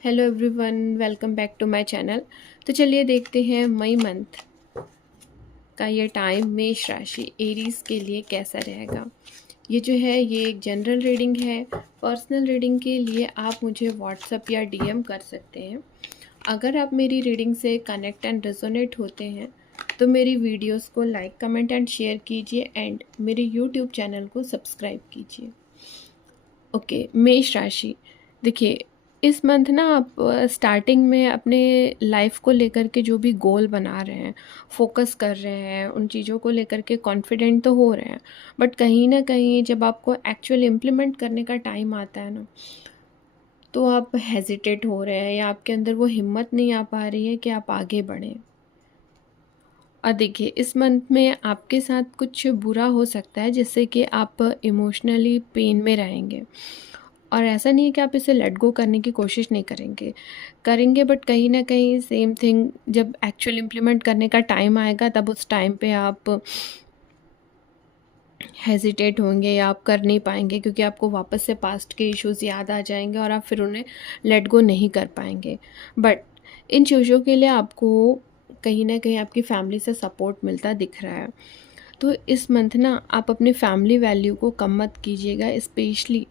Hello everyone, welcome back to my channel. तो चलिए देखते हैं मई मंथ का ये टाइम मेष राशि एरीज के लिए कैसा रहेगा। ये जो है ये एक जनरल रीडिंग है। पर्सनल रीडिंग के लिए आप मुझे व्हाट्सअप या डीएम कर सकते हैं। अगर आप मेरी रीडिंग से कनेक्ट एंड रेजोनेट होते हैं तो मेरी वीडियोस को लाइक कमेंट एंड शेयर कीजिए एंड मेरे यूट्यूब चैनल को सब्सक्राइब कीजिए। ओके, मेष राशि। देखिए, इस मंथ ना आप स्टार्टिंग में अपने लाइफ को लेकर के जो भी गोल बना रहे हैं, फोकस कर रहे हैं, उन चीज़ों को लेकर के कॉन्फिडेंट तो हो रहे हैं, बट कहीं ना कहीं जब आपको एक्चुअल इम्प्लीमेंट करने का टाइम आता है ना, तो आप हेजिटेट हो रहे हैं या आपके अंदर वो हिम्मत नहीं आ पा रही है कि आप आगे बढ़ें। और देखिए, इस मंथ में आपके साथ कुछ बुरा हो सकता है जिससे कि आप इमोशनली पेन में रहेंगे। और ऐसा नहीं है कि आप इसे लेट गो करने की कोशिश नहीं करेंगे, बट कहीं ना कहीं सेम थिंग जब एक्चुअल इम्प्लीमेंट करने का टाइम आएगा तब उस टाइम पे आप हेजिटेट होंगे या आप कर नहीं पाएंगे, क्योंकि आपको वापस से पास्ट के इश्यूज़ याद आ जाएंगे और आप फिर उन्हें लेट गो नहीं कर पाएंगे। बट इन चीज़ों के लिए आपको कहीं ना कहीं आपकी फैमिली से सपोर्ट मिलता दिख रहा है। तो इस मंथ ना आप अपनी फैमिली वैल्यू को कम मत कीजिएगा, specially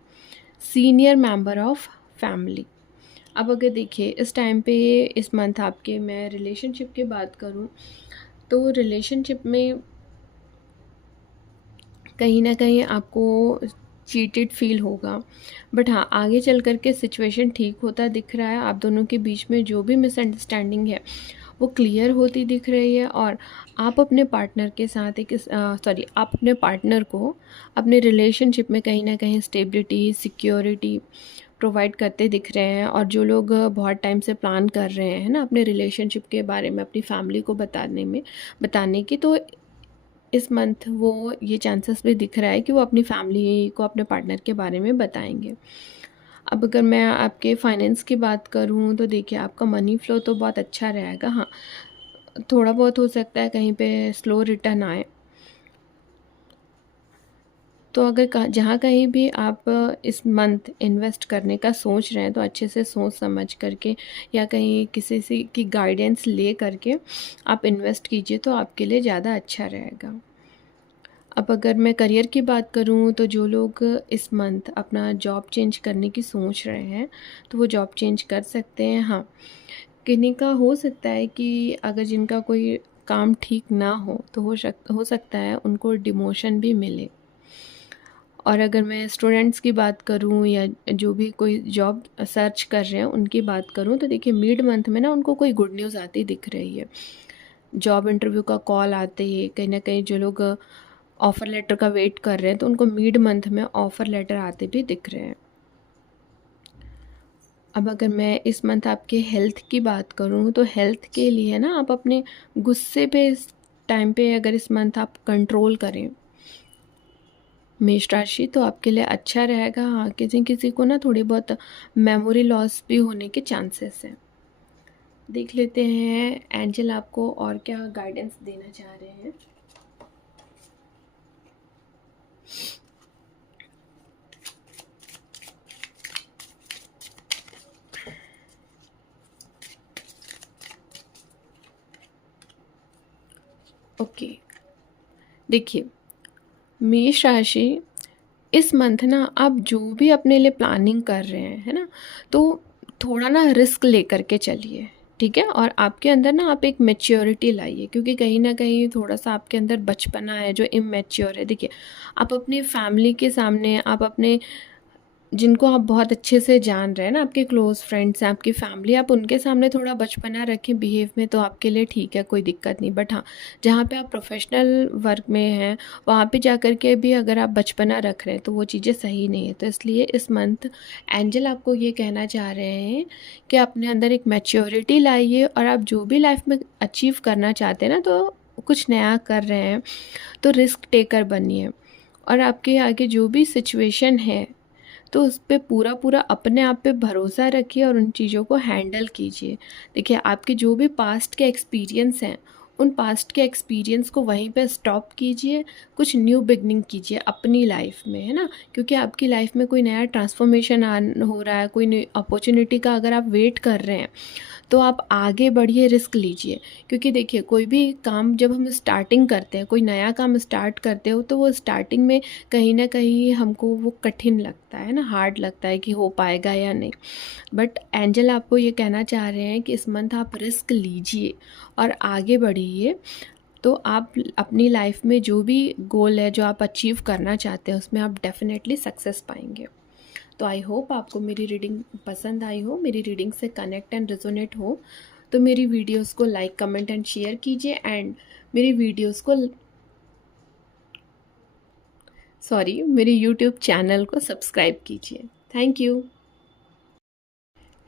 senior member of family. अब अगर देखिए इस टाइम पे इस मंथ आपके मैं रिलेशनशिप की बात करूं तो रिलेशनशिप में कहीं ना कहीं आपको चीटेड फील होगा, बट हाँ, आगे चल कर के सिचुएशन ठीक होता दिख रहा है। आप दोनों के बीच में जो भी मिसअंडरस्टैंडिंग है वो क्लियर होती दिख रही है और आप अपने पार्टनर के साथ आप अपने पार्टनर को अपने रिलेशनशिप में कहीं ना कहीं स्टेबिलिटी, सिक्योरिटी प्रोवाइड करते दिख रहे हैं। और जो लोग बहुत टाइम से प्लान कर रहे हैं ना अपने रिलेशनशिप के बारे में अपनी फैमिली को बताने की, तो इस मंथ वो ये चांसेस भी दिख रहा है कि वो अपनी फैमिली को अपने पार्टनर के बारे में बताएंगे। अब अगर मैं आपके फाइनेंस की बात करूं तो देखिए, आपका मनी फ्लो तो बहुत अच्छा रहेगा। हाँ, थोड़ा बहुत हो सकता है कहीं पे स्लो रिटर्न आए। तो अगर जहाँ कहीं भी आप इस मंथ इन्वेस्ट करने का सोच रहे हैं तो अच्छे से सोच समझ करके या कहीं किसी से की गाइडेंस ले करके आप इन्वेस्ट कीजिए, तो आपके लिए ज़्यादा अच्छा रहेगा। अब अगर मैं करियर की बात करूं तो जो लोग इस मंथ अपना जॉब चेंज करने की सोच रहे हैं तो वो जॉब चेंज कर सकते हैं। हाँ, किन्हीं का हो सकता है कि अगर जिनका कोई काम ठीक ना हो तो हो सकता है उनको डिमोशन भी मिले। और अगर मैं स्टूडेंट्स की बात करूं या जो भी कोई जॉब सर्च कर रहे हैं उनकी बात करूं तो देखिए, मिड मंथ में ना उनको कोई गुड न्यूज़ आती दिख रही है। जॉब इंटरव्यू का कॉल आते ही कहीं ना कहीं जो लोग ऑफ़र लेटर का वेट कर रहे हैं तो उनको मिड मंथ में ऑफ़र लेटर आते भी दिख रहे हैं। अब अगर मैं इस मंथ आपके हेल्थ की बात करूं तो हेल्थ के लिए ना आप अपने गुस्से पे इस टाइम पे अगर इस मंथ आप कंट्रोल करें मेष राशि, तो आपके लिए अच्छा रहेगा। हाँ, किसी किसी को ना थोड़ी बहुत मेमोरी लॉस भी होने के चांसेस हैं। देख लेते हैं एंजल आपको और क्या गाइडेंस देना चाह रहे हैं। ओके, देखिए मेष राशि, इस मंथ ना आप जो भी अपने लिए प्लानिंग कर रहे हैं, है ना, तो थोड़ा ना रिस्क लेकर के चलिए, ठीक है। और आपके अंदर ना आप एक मैच्योरिटी लाइए, क्योंकि कहीं ना कहीं थोड़ा सा आपके अंदर बचपना है जो इमेच्योर है। देखिए, आप अपनी फैमिली के सामने, आप अपने जिनको आप बहुत अच्छे से जान रहे हैं ना, आपके क्लोज़ फ्रेंड्स हैं, आपकी फैमिली, आप उनके सामने थोड़ा बचपना रखें बिहेव में, तो आपके लिए ठीक है, कोई दिक्कत नहीं। बट हाँ, जहाँ पे आप प्रोफेशनल वर्क में हैं वहाँ पे जा कर के भी अगर आप बचपना रख रहे हैं तो वो चीज़ें सही नहीं है। तो इसलिए इस मंथ एंजल आपको ये कहना चाह रहे हैं कि अपने अंदर एक मैच्योरिटी लाइए, और आप जो भी लाइफ में अचीव करना चाहते हैं ना, तो कुछ नया कर रहे हैं तो रिस्क टेकर बनिए। और आपके आगे जो भी सिचुएशन है तो उस पे पूरा पूरा अपने आप पे भरोसा रखिए और उन चीज़ों को हैंडल कीजिए। देखिए, आपके जो भी पास्ट के एक्सपीरियंस हैं उन पास्ट के एक्सपीरियंस को वहीं पे स्टॉप कीजिए, कुछ न्यू बिगनिंग कीजिए अपनी लाइफ में, है ना। क्योंकि आपकी लाइफ में कोई नया ट्रांसफॉर्मेशन हो रहा है, कोई नई अपॉर्चुनिटी का अगर आप वेट कर रहे हैं, तो आप आगे बढ़िए, रिस्क लीजिए। क्योंकि देखिए, कोई भी काम जब हम स्टार्टिंग करते हैं, कोई नया काम स्टार्ट करते हो, तो वो स्टार्टिंग में कहीं ना कहीं हमको वो कठिन लगता है ना, हार्ड लगता है कि हो पाएगा या नहीं। बट एंजल आपको ये कहना चाह रहे हैं कि इस मंथ आप रिस्क लीजिए और आगे बढ़िए, तो आप अपनी लाइफ में जो भी गोल है, जो आप अचीव करना चाहते हैं, उसमें आप डेफिनेटली सक्सेस पाएंगे। तो आई होप आपको मेरी रीडिंग पसंद आई हो, मेरी रीडिंग से कनेक्ट एंड रेजोनेट हो। तो मेरी वीडियोस को लाइक, कमेंट एंड शेयर कीजिए, एंड मेरी वीडियोस को मेरे यूट्यूब चैनल को सब्सक्राइब कीजिए। Thank you.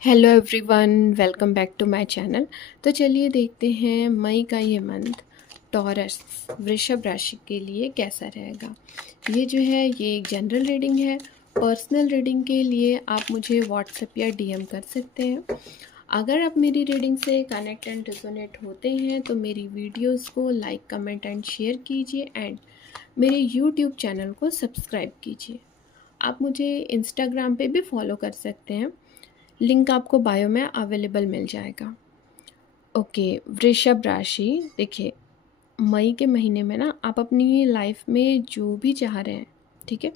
Hello everyone, welcome back to my channel. तो चलिए देखते हैं मई का ये मंथ टॉरस वृषभ राशि के लिए कैसा रहेगा। ये जो है, ये एक जनरल रीडिंग है। पर्सनल रीडिंग के लिए आप मुझे व्हाट्सएप या डीएम कर सकते हैं। अगर आप मेरी रीडिंग से कनेक्ट एंड रेजोनेट होते हैं, तो मेरी वीडियोस को लाइक, कमेंट एंड शेयर कीजिए, एंड मेरे यूट्यूब चैनल को सब्सक्राइब कीजिए। आप मुझे इंस्टाग्राम पे भी फॉलो कर सकते हैं, लिंक आपको बायो में अवेलेबल मिल जाएगा। ओके, वृषभ राशि, देखिए मई के महीने में ना आप अपनी लाइफ में जो भी चाह रहे हैं, ठीक है,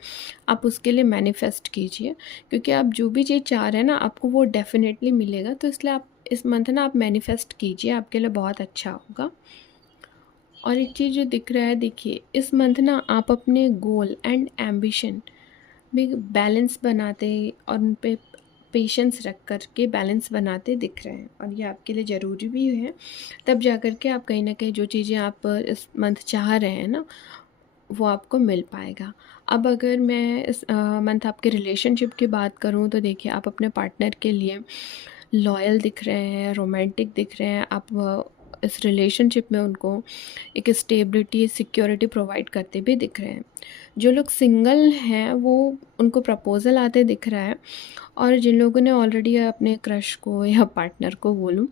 आप उसके लिए मैनिफेस्ट कीजिए। क्योंकि आप जो भी चीज़ चाह रहे हैं ना, आपको वो डेफिनेटली मिलेगा। तो इसलिए आप इस मंथ ना आप मैनिफेस्ट कीजिए, आपके लिए बहुत अच्छा होगा। और एक चीज़ जो दिख रहा है, देखिए इस मंथ ना आप अपने गोल एंड एम्बिशन में बैलेंस बनाते और उन पे पेशेंस रख कर के बैलेंस बनाते दिख रहे हैं, और ये आपके लिए ज़रूरी भी है। तब जा कर के आप कहीं ना कहीं जो चीज़ें आप इस मंथ चाह रहे हैं ना, वो आपको मिल पाएगा। अब अगर मैं इस मंथ आपके रिलेशनशिप की बात करूँ, तो देखिए आप अपने पार्टनर के लिए लॉयल दिख रहे हैं, रोमांटिक दिख रहे हैं। आप इस रिलेशनशिप में उनको एक स्टेबिलिटी, सिक्योरिटी प्रोवाइड करते भी दिख रहे हैं। जो लोग सिंगल हैं, वो उनको प्रपोज़ल आते दिख रहा है। और जिन लोगों ने ऑलरेडी अपने क्रश को या पार्टनर को बोलूँ,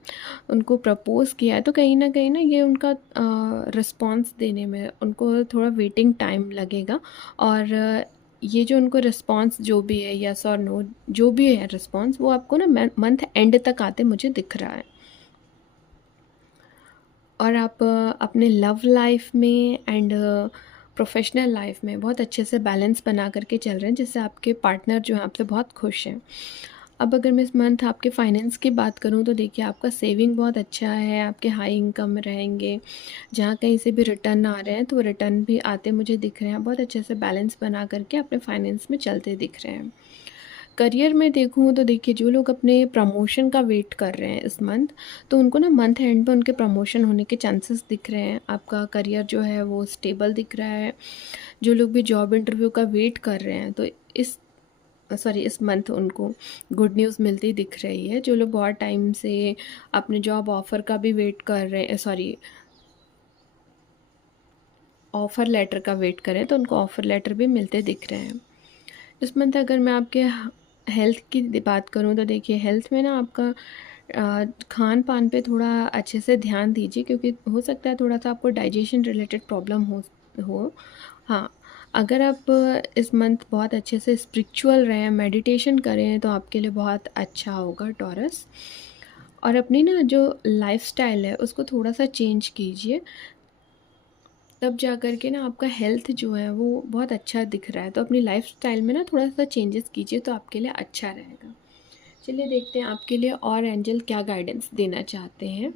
उनको प्रपोज़ किया है, तो कहीं ना ये उनका रिस्पॉन्स देने में उनको थोड़ा वेटिंग टाइम लगेगा। और ये जो उनको रिस्पॉन्स जो भी है, यस और नो, जो भी है रिस्पॉन्स, वो आपको ना मंथ एंड तक आते मुझे दिख रहा है। और आप अपने लव लाइफ में एंड प्रोफेशनल लाइफ में बहुत अच्छे से बैलेंस बना करके चल रहे हैं, जिससे आपके पार्टनर जो हैं आपसे बहुत खुश हैं। अब अगर मैं इस मंथ आपके फाइनेंस की बात करूं, तो देखिए आपका सेविंग बहुत अच्छा है, आपके हाई इनकम रहेंगे। जहाँ कहीं से भी रिटर्न आ रहे हैं, तो वो रिटर्न भी आते मुझे दिख रहे हैं। बहुत अच्छे से बैलेंस बना करके अपने फाइनेंस में चलते दिख रहे हैं। करियर में देखूँ तो देखिए, जो लोग अपने प्रमोशन का वेट कर रहे हैं इस मंथ, तो उनको ना मंथ एंड पे उनके प्रमोशन होने के चांसेस दिख रहे हैं। आपका करियर जो है वो स्टेबल दिख रहा है। जो लोग भी जॉब इंटरव्यू का वेट कर रहे हैं, तो इस मंथ उनको गुड न्यूज़ मिलती दिख रही है। जो लोग बहुत टाइम से अपने जॉब ऑफ़र का भी वेट कर रहे हैं, ऑफ़र लेटर का वेट कर रहे हैं, तो उनको ऑफ़र लेटर भी मिलते दिख रहे हैं इस मंथ। अगर मैं आपके हेल्थ की बात करूँ, तो देखिए हेल्थ में ना आपका खान पान पे थोड़ा अच्छे से ध्यान दीजिए, क्योंकि हो सकता है थोड़ा सा आपको डाइजेशन रिलेटेड प्रॉब्लम हो। हाँ, अगर आप इस मंथ बहुत अच्छे से स्पिरिचुअल रहें, मेडिटेशन करें, तो आपके लिए बहुत अच्छा होगा टॉरस। और अपनी ना जो लाइफस्टाइल है उसको थोड़ा सा चेंज कीजिए, तब जा कर के ना आपका हेल्थ जो है वो बहुत अच्छा दिख रहा है। तो अपनी लाइफस्टाइल में ना थोड़ा सा चेंजेस कीजिए, तो आपके लिए अच्छा रहेगा। चलिए देखते हैं आपके लिए और एंजल क्या गाइडेंस देना चाहते हैं।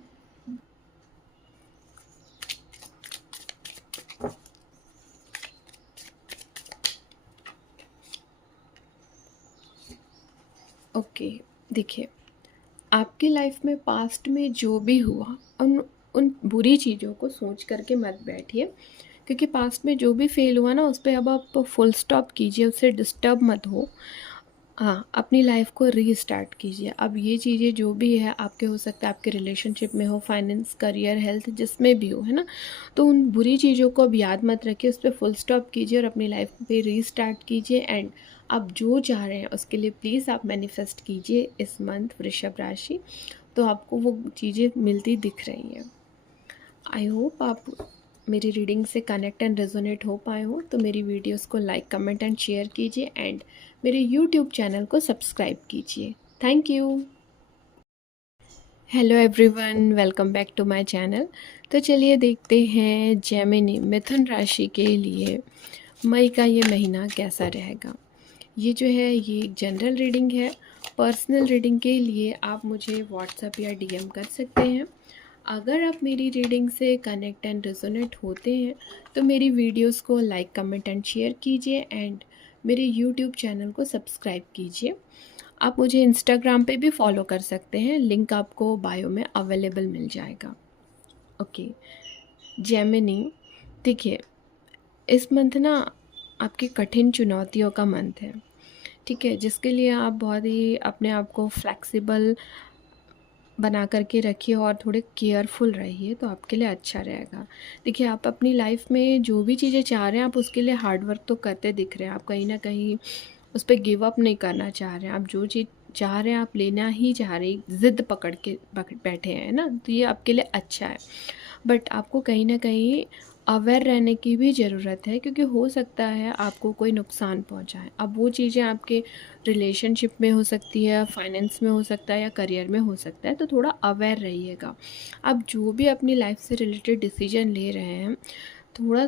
ओके, देखिए आपकी लाइफ में पास्ट में जो भी हुआ, उन उन बुरी चीज़ों को सोच करके मत बैठिए। क्योंकि पास्ट में जो भी फेल हुआ ना, उस पर अब आप फुल स्टॉप कीजिए, उससे डिस्टर्ब मत हो। हाँ, अपनी लाइफ को रीस्टार्ट कीजिए। अब ये चीज़ें जो भी है आपके, हो सकता है आपके रिलेशनशिप में हो, फाइनेंस, करियर, हेल्थ, जिसमें भी हो, है ना। तो उन बुरी चीज़ों को अब याद मत रखिए, उस पर फुल स्टॉप कीजिए और अपनी लाइफ पे रीस्टार्ट कीजिए। एंड आप जो चाह रहे हैं उसके लिए प्लीज़ आप मैनिफेस्ट कीजिए इस मंथ, वृषभ राशि। तो आपको वो चीज़ें मिलती दिख रही हैं। आई होप आप मेरी रीडिंग से कनेक्ट एंड रेजोनेट हो पाए हो। तो मेरी वीडियोस को लाइक कमेंट एंड शेयर कीजिए एंड मेरे यूट्यूब चैनल को सब्सक्राइब कीजिए। Thank you. Hello everyone, welcome back to my channel. तो चलिए देखते हैं जेमिनी मिथुन राशि के लिए मई का ये महीना कैसा रहेगा। ये जो है ये एक जनरल रीडिंग है। पर्सनल रीडिंग के लिए आप मुझे व्हाट्सएप या डीएम कर सकते हैं। अगर आप मेरी रीडिंग से कनेक्ट एंड रेजोनेट होते हैं तो मेरी वीडियोस को लाइक कमेंट एंड शेयर कीजिए एंड मेरे यूट्यूब चैनल को सब्सक्राइब कीजिए। आप मुझे इंस्टाग्राम पे भी फॉलो कर सकते हैं, लिंक आपको बायो में अवेलेबल मिल जाएगा। ओके, जेमिनी, देखिए इस मंथ ना आपकी कठिन चुनौतियों का मंथ है, ठीक है, जिसके लिए आप बहुत ही अपने आप को फ्लेक्सिबल बना करके रखिए और थोड़े केयरफुल रहिए तो आपके लिए अच्छा रहेगा। देखिए आप अपनी लाइफ में जो भी चीज़ें चाह रहे हैं आप उसके लिए हार्ड वर्क तो करते दिख रहे हैं, आप कहीं ना कहीं उस पर गिव अप नहीं करना चाह रहे हैं। आप जो चीज़ चाह रहे हैं आप लेना ही चाह रहे हैं, ज़िद पकड़ के बैठे हैं ना, तो ये आपके लिए अच्छा है। बट आपको कहीं ना कहीं अवेयर रहने की भी ज़रूरत है, क्योंकि हो सकता है आपको कोई नुकसान पहुंचाए। अब वो चीज़ें आपके रिलेशनशिप में हो सकती है, फाइनेंस में हो सकता है या करियर में हो सकता है, तो थोड़ा अवेयर रहिएगा। आप जो भी अपनी लाइफ से रिलेटेड डिसीजन ले रहे हैं थोड़ा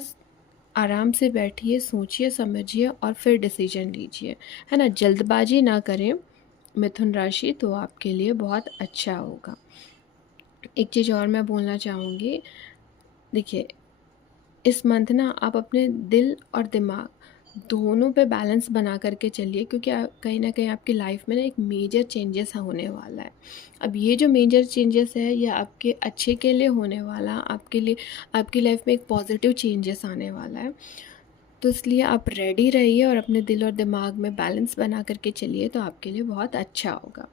आराम से बैठिए, सोचिए समझिए और फिर डिसीजन लीजिए, है ना। जल्दबाजी ना करें मिथुन राशि, तो आपके लिए बहुत अच्छा होगा। एक चीज़ और मैं बोलना चाहूँगी, देखिए इस मंथ ना आप अपने दिल और दिमाग दोनों पे बैलेंस बना करके चलिए, क्योंकि कहीं ना कहीं आपकी लाइफ में ना एक मेजर चेंजेस होने वाला है। अब ये जो मेजर चेंजेस है ये आपके अच्छे के लिए होने वाला, आपके लिए आपकी लाइफ में एक पॉजिटिव चेंजेस आने वाला है। तो इसलिए आप रेडी रहिए और अपने दिल और दिमाग में बैलेंस बना करके चलिए तो आपके लिए बहुत अच्छा होगा।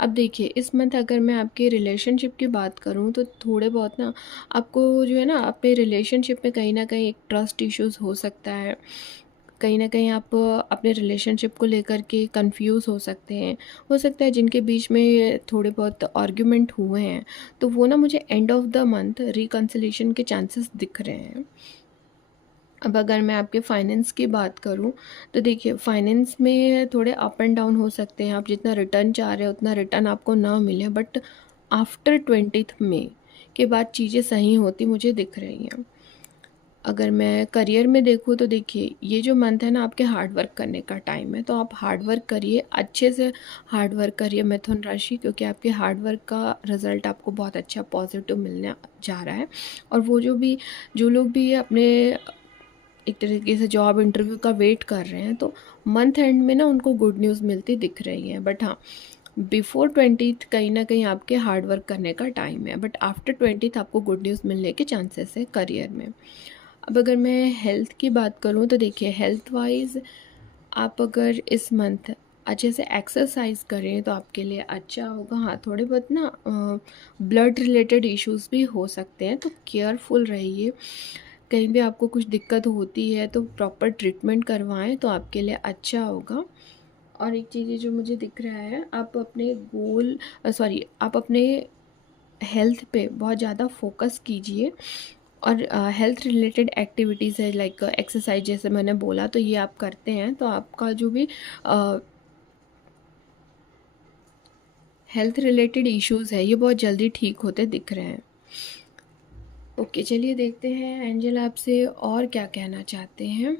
अब देखिए इस मंथ अगर मैं आपके रिलेशनशिप की बात करूँ तो थोड़े बहुत ना आपको जो है ना अपने रिलेशनशिप में कहीं ना कहीं एक ट्रस्ट इश्यूज़ हो सकता है। कहीं ना कहीं आप अपने रिलेशनशिप को लेकर के कंफ्यूज हो सकते हैं। हो सकता है जिनके बीच में थोड़े बहुत आर्ग्यूमेंट हुए हैं तो वो ना मुझे end of the month reconciliation के चांसेस दिख रहे हैं। अब अगर मैं आपके फाइनेंस की बात करूं तो देखिए फाइनेंस में थोड़े अप एंड डाउन हो सकते हैं। आप जितना रिटर्न चाह रहे हैं उतना रिटर्न आपको ना मिले, बट आफ्टर 20 मई के बाद चीज़ें सही होती मुझे दिख रही हैं। अगर मैं करियर में देखूँ तो देखिए ये जो मंथ है ना आपके हार्ड वर्क करने का टाइम है, तो आप हार्ड वर्क करिए, अच्छे से हार्ड वर्क करिए मिथुन राशि, क्योंकि आपके हार्ड वर्क का रिजल्ट आपको बहुत अच्छा पॉजिटिव मिलने जा रहा है। और वो जो लोग भी अपने एक तरीके से जॉब इंटरव्यू का वेट कर रहे हैं तो मंथ एंड में ना उनको गुड न्यूज़ मिलती दिख रही है। बट हाँ, बिफोर 20 कहीं ना कहीं आपके हार्ड वर्क करने का टाइम है, बट आफ्टर 20 आपको गुड न्यूज़ मिलने के चांसेस है करियर में। अब अगर मैं हेल्थ की बात करूँ तो देखिए हेल्थ वाइज आप अगर इस मंथ अच्छे से एक्सरसाइज करें तो आपके लिए अच्छा होगा। हाँ, थोड़े बहुत ना ब्लड रिलेटेड इश्यूज भी हो सकते हैं, तो केयरफुल रहिए। कहीं भी आपको कुछ दिक्कत होती है तो प्रॉपर ट्रीटमेंट करवाएं तो आपके लिए अच्छा होगा। और एक चीज़ जो मुझे दिख रहा है, आप अपने आप अपने हेल्थ पे बहुत ज़्यादा फोकस कीजिए। और हेल्थ रिलेटेड एक्टिविटीज़ है लाइक एक्सरसाइज, जैसे मैंने बोला तो ये आप करते हैं तो आपका जो भी हेल्थ रिलेटेड इश्यूज़ है ये बहुत जल्दी ठीक होते दिख रहे हैं। ओके, चलिए देखते हैं एंजल आपसे और क्या कहना चाहते हैं।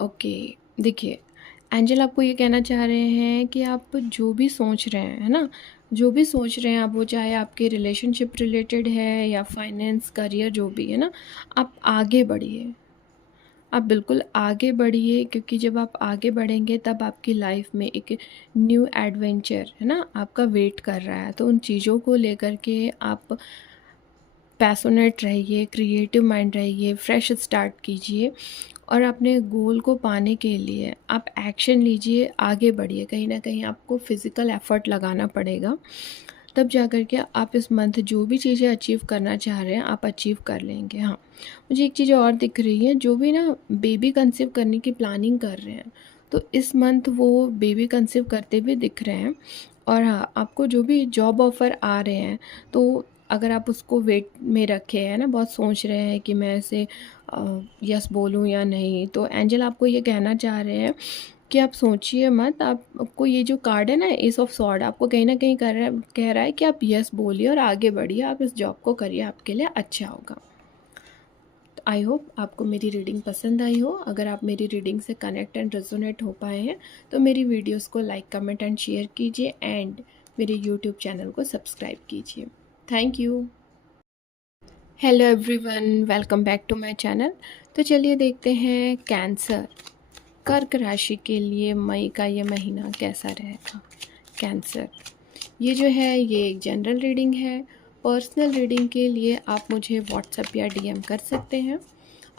ओके, देखिए एंजल आपको ये कहना चाह रहे हैं कि आप जो भी सोच रहे हैं, है ना, जो भी सोच रहे हैं आप, वो चाहे आपके रिलेशनशिप रिलेटेड है या फाइनेंस करियर जो भी है ना, आप आगे बढ़िए। आप बिल्कुल आगे बढ़िए, क्योंकि जब आप आगे बढ़ेंगे तब आपकी लाइफ में एक न्यू एडवेंचर है ना आपका वेट कर रहा है। तो उन चीज़ों को लेकर के आप पैशनेट रहिए, क्रिएटिव माइंड रहिए, फ्रेश स्टार्ट कीजिए और अपने गोल को पाने के लिए आप एक्शन लीजिए, आगे बढ़िए। कहीं ना कहीं आपको फिज़िकल एफर्ट लगाना पड़ेगा, तब जा कर के आप इस मंथ जो भी चीज़ें अचीव करना चाह रहे हैं आप अचीव कर लेंगे। हाँ, मुझे एक चीज़ और दिख रही है, जो भी ना बेबी कंसीव करने की प्लानिंग कर रहे हैं तो इस मंथ वो बेबी कंसीव करते हुए दिख रहे हैं। और हाँ, आपको जो भी जॉब ऑफ़र आ रहे हैं तो अगर आप उसको वेट में रखे हैं ना, बहुत सोच रहे हैं कि मैं इसे यस बोलूँ या नहीं, तो एंजल आपको ये कहना चाह रहे हैं कि आप सोचिए मत। आपको ये जो कार्ड है ना, एस ऑफ सॉर्ड, आपको कहीं न कहीं कह रहा है कि आप यस बोलिए और आगे बढ़िए, आप इस जॉब को करिए, आपके लिए अच्छा होगा। तो आई होप आपको मेरी रीडिंग पसंद आई हो। अगर आप मेरी रीडिंग से कनेक्ट एंड रेजोनेट हो पाए हैं तो मेरी वीडियोस को लाइक, कमेंट एंड शेयर कीजिए एंड मेरे यूट्यूब चैनल को सब्सक्राइब कीजिए। Thank you. Hello everyone, welcome back to my channel. तो चलिए देखते हैं कैंसर, कर्क राशि के लिए मई का ये महीना कैसा रहेगा। कैंसर, ये जो है ये एक जनरल रीडिंग है। पर्सनल रीडिंग के लिए आप मुझे व्हाट्सएप या डीएम कर सकते हैं।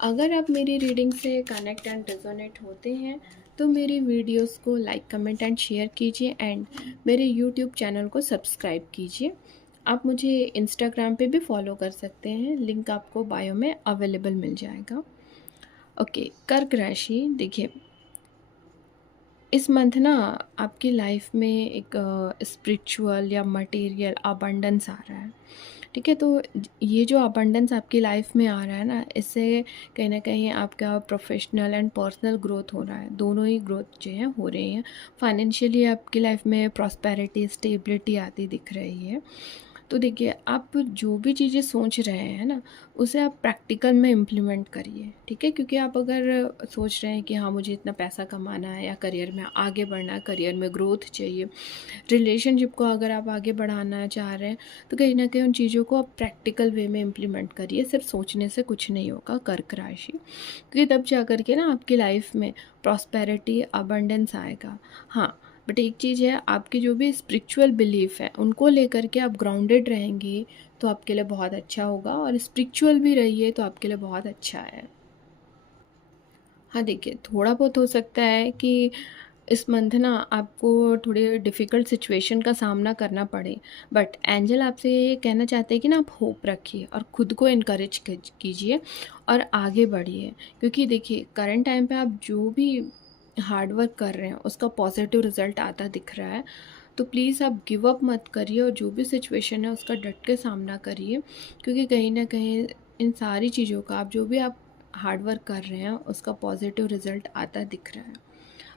अगर आप मेरी रीडिंग से कनेक्ट एंड रेजोनेट होते हैं तो मेरी वीडियोस को लाइक, कमेंट एंड शेयर कीजिए एंड मेरे यूट्यूब चैनल को सब्सक्राइब कीजिए। आप मुझे इंस्टाग्राम पे भी फॉलो कर सकते हैं, लिंक आपको बायो में अवेलेबल मिल जाएगा। ओके, कर्क राशि, देखिए इस मंथ ना आपकी लाइफ में एक स्पिरिचुअल या मटेरियल अबंडेंस आ रहा है। ठीक है, तो ये जो अबंडेंस आपकी लाइफ में आ रहा है ना, इससे कहीं ना कहीं आपका प्रोफेशनल एंड पर्सनल ग्रोथ हो रहा है, दोनों ही ग्रोथ जो है हो रही हैं। फाइनेंशियली आपकी लाइफ में प्रॉस्पेरिटी, स्टेबिलिटी आती दिख रही है। तो देखिए, आप जो भी चीज़ें सोच रहे हैं ना, उसे आप प्रैक्टिकल में इम्प्लीमेंट करिए। ठीक है, क्योंकि आप अगर सोच रहे हैं कि हाँ मुझे इतना पैसा कमाना है या करियर में आगे बढ़ना है, करियर में ग्रोथ चाहिए, रिलेशनशिप को अगर आप आगे बढ़ाना चाह रहे हैं, तो कहीं ना कहीं उन चीज़ों को आप प्रैक्टिकल वे में इम्प्लीमेंट करिए। सिर्फ सोचने से कुछ नहीं होगा कर्क राशि, क्योंकि तब जा कर के ना आपकी लाइफ में प्रॉस्पेरिटी, अबंडेंस आएगा। हाँ, बट एक चीज़ है, आपकी जो भी स्पिरिचुअल बिलीफ है उनको लेकर के आप ग्राउंडेड रहेंगे तो आपके लिए बहुत अच्छा होगा, और स्पिरिचुअल भी रहिए तो आपके लिए बहुत अच्छा है। हाँ देखिए, थोड़ा बहुत हो सकता है कि इस मंथ ना आपको थोड़ी डिफ़िकल्ट सिचुएशन का सामना करना पड़े, बट एंजल आपसे ये कहना चाहते हैं कि ना आप होप रखिए और ख़ुद को इनकरेज कीजिए और आगे बढ़िए। क्योंकि देखिए, करंट टाइम पे आप जो भी हार्ड वर्क कर रहे हैं उसका पॉजिटिव रिज़ल्ट आता दिख रहा है। तो प्लीज़ आप गिव अप मत करिए और जो भी सिचुएशन है उसका डट के सामना करिए, क्योंकि कहीं ना कहीं इन सारी चीज़ों का, आप जो भी आप हार्ड वर्क कर रहे हैं उसका पॉजिटिव रिज़ल्ट आता दिख रहा है।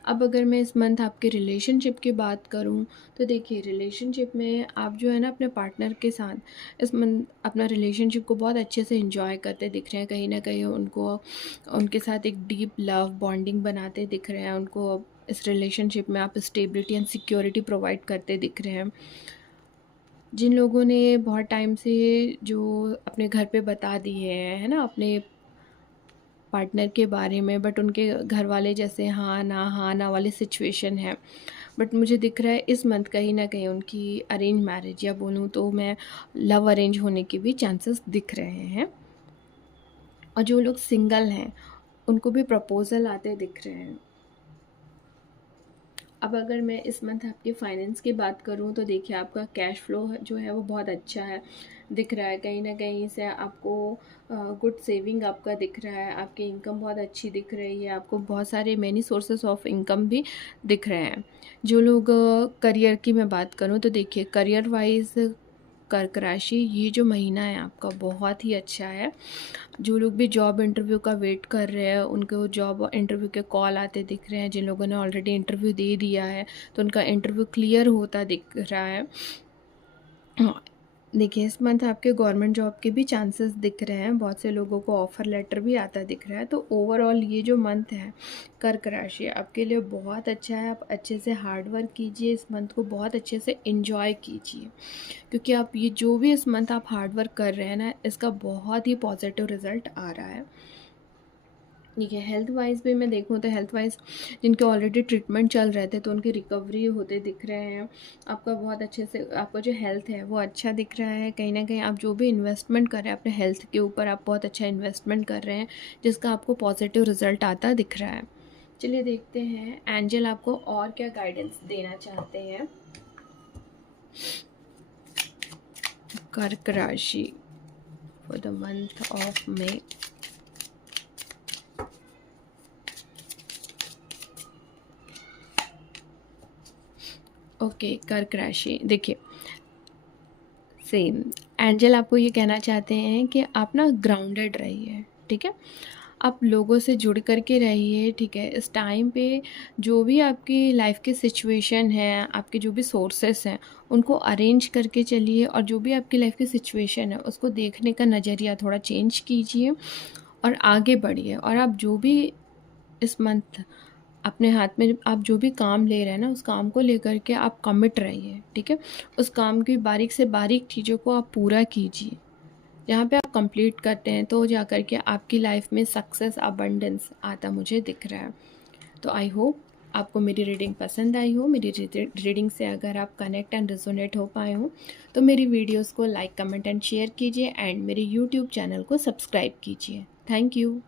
अब अगर मैं इस मंथ आपके रिलेशनशिप की बात करूं, तो देखिए रिलेशनशिप में आप जो है ना अपने पार्टनर के साथ इस मंथ अपना रिलेशनशिप को बहुत अच्छे से एंजॉय करते दिख रहे हैं। कहीं ना कहीं उनको उनके साथ एक डीप लव बॉन्डिंग बनाते दिख रहे हैं। उनको इस रिलेशनशिप में आप स्टेबिलिटी एंड सिक्योरिटी प्रोवाइड करते दिख रहे हैं। जिन लोगों ने बहुत टाइम से जो अपने घर पे बता दिए हैं है ना अपने पार्टनर के बारे में, बट उनके घर वाले जैसे हाँ ना वाली सिचुएशन है, बट मुझे दिख रहा है इस मंथ कहीं ना कहीं उनकी अरेंज मैरिज, या बोलूँ तो मैं लव अरेंज होने के भी चांसेस दिख रहे हैं। और जो लोग सिंगल हैं उनको भी प्रपोज़ल आते दिख रहे हैं। अब अगर मैं इस मंथ आपके फाइनेंस की बात करूं, तो देखिए आपका कैश फ्लो जो है वो बहुत अच्छा है दिख रहा है। कहीं ना कहीं से आपको गुड सेविंग आपका दिख रहा है, आपकी इनकम बहुत अच्छी दिख रही है, आपको बहुत सारे मैनी सोर्सेस ऑफ इनकम भी दिख रहे हैं। जो लोग करियर की मैं बात करूं, तो देखिए करियर वाइज कर्क राशि, ये जो महीना है आपका बहुत ही अच्छा है। जो लोग भी जॉब इंटरव्यू का वेट कर रहे हैं उनको जॉब इंटरव्यू के कॉल आते दिख रहे हैं। जिन लोगों ने ऑलरेडी इंटरव्यू दे दिया है तो उनका इंटरव्यू क्लियर होता दिख रहा है। हाँ, देखिए इस मंथ आपके गवर्नमेंट जॉब के भी चांसेस दिख रहे हैं, बहुत से लोगों को ऑफ़र लेटर भी आता दिख रहा है। तो ओवरऑल ये जो मंथ है कर्क राशि आपके लिए बहुत अच्छा है। आप अच्छे से हार्ड वर्क कीजिए, इस मंथ को बहुत अच्छे से एंजॉय कीजिए, क्योंकि आप ये जो भी इस मंथ आप हार्ड वर्क कर रहे हैं ना, इसका बहुत ही पॉजिटिव रिजल्ट आ रहा है। ठीक है, हेल्थ वाइज भी मैं देखूँ तो हेल्थ वाइज जिनके ऑलरेडी ट्रीटमेंट चल रहे थे तो उनकी रिकवरी होते दिख रहे हैं। आपका बहुत अच्छे से आपका जो हेल्थ है वो अच्छा दिख रहा है। कहीं ना कहीं आप जो भी इन्वेस्टमेंट कर रहे हैं अपने हेल्थ के ऊपर, आप बहुत अच्छा इन्वेस्टमेंट कर रहे हैं जिसका आपको पॉजिटिव रिजल्ट आता दिख रहा है। चलिए देखते हैं एंजल आपको और क्या गाइडेंस देना चाहते हैं। कर्क राशि for the month of May. Okay, कर्क राशि देखिए, सेम एंजल आपको ये कहना चाहते हैं कि आप ना ग्राउंडेड रहिए, ठीक है। आप लोगों से जुड़ कर के रहिए, ठीक है। इस टाइम पे जो भी आपकी लाइफ की सिचुएशन है, आपके जो भी सोर्सेस हैं, उनको अरेंज करके चलिए, और जो भी आपकी लाइफ की सिचुएशन है उसको देखने का नज़रिया थोड़ा चेंज कीजिए और आगे बढ़िए। और आप जो भी इस मंथ अपने हाथ में आप जो भी काम ले रहे हैं ना, उस काम को लेकर के आप कमिट रहिए, ठीक है। उस काम की बारीक से बारीक चीज़ों को आप पूरा कीजिए। जहाँ पे आप कंप्लीट करते हैं तो जा कर के आपकी लाइफ में सक्सेस अबंडेंस आता मुझे दिख रहा है। तो आई होप आपको मेरी रीडिंग पसंद आई हो। मेरी रीडिंग से अगर आप कनेक्ट एंड रिजोनेट हो पाए हो तो मेरी वीडियोस को लाइक, कमेंट एंड शेयर कीजिए, एंड मेरे यूट्यूब चैनल को सब्सक्राइब कीजिए। Thank you.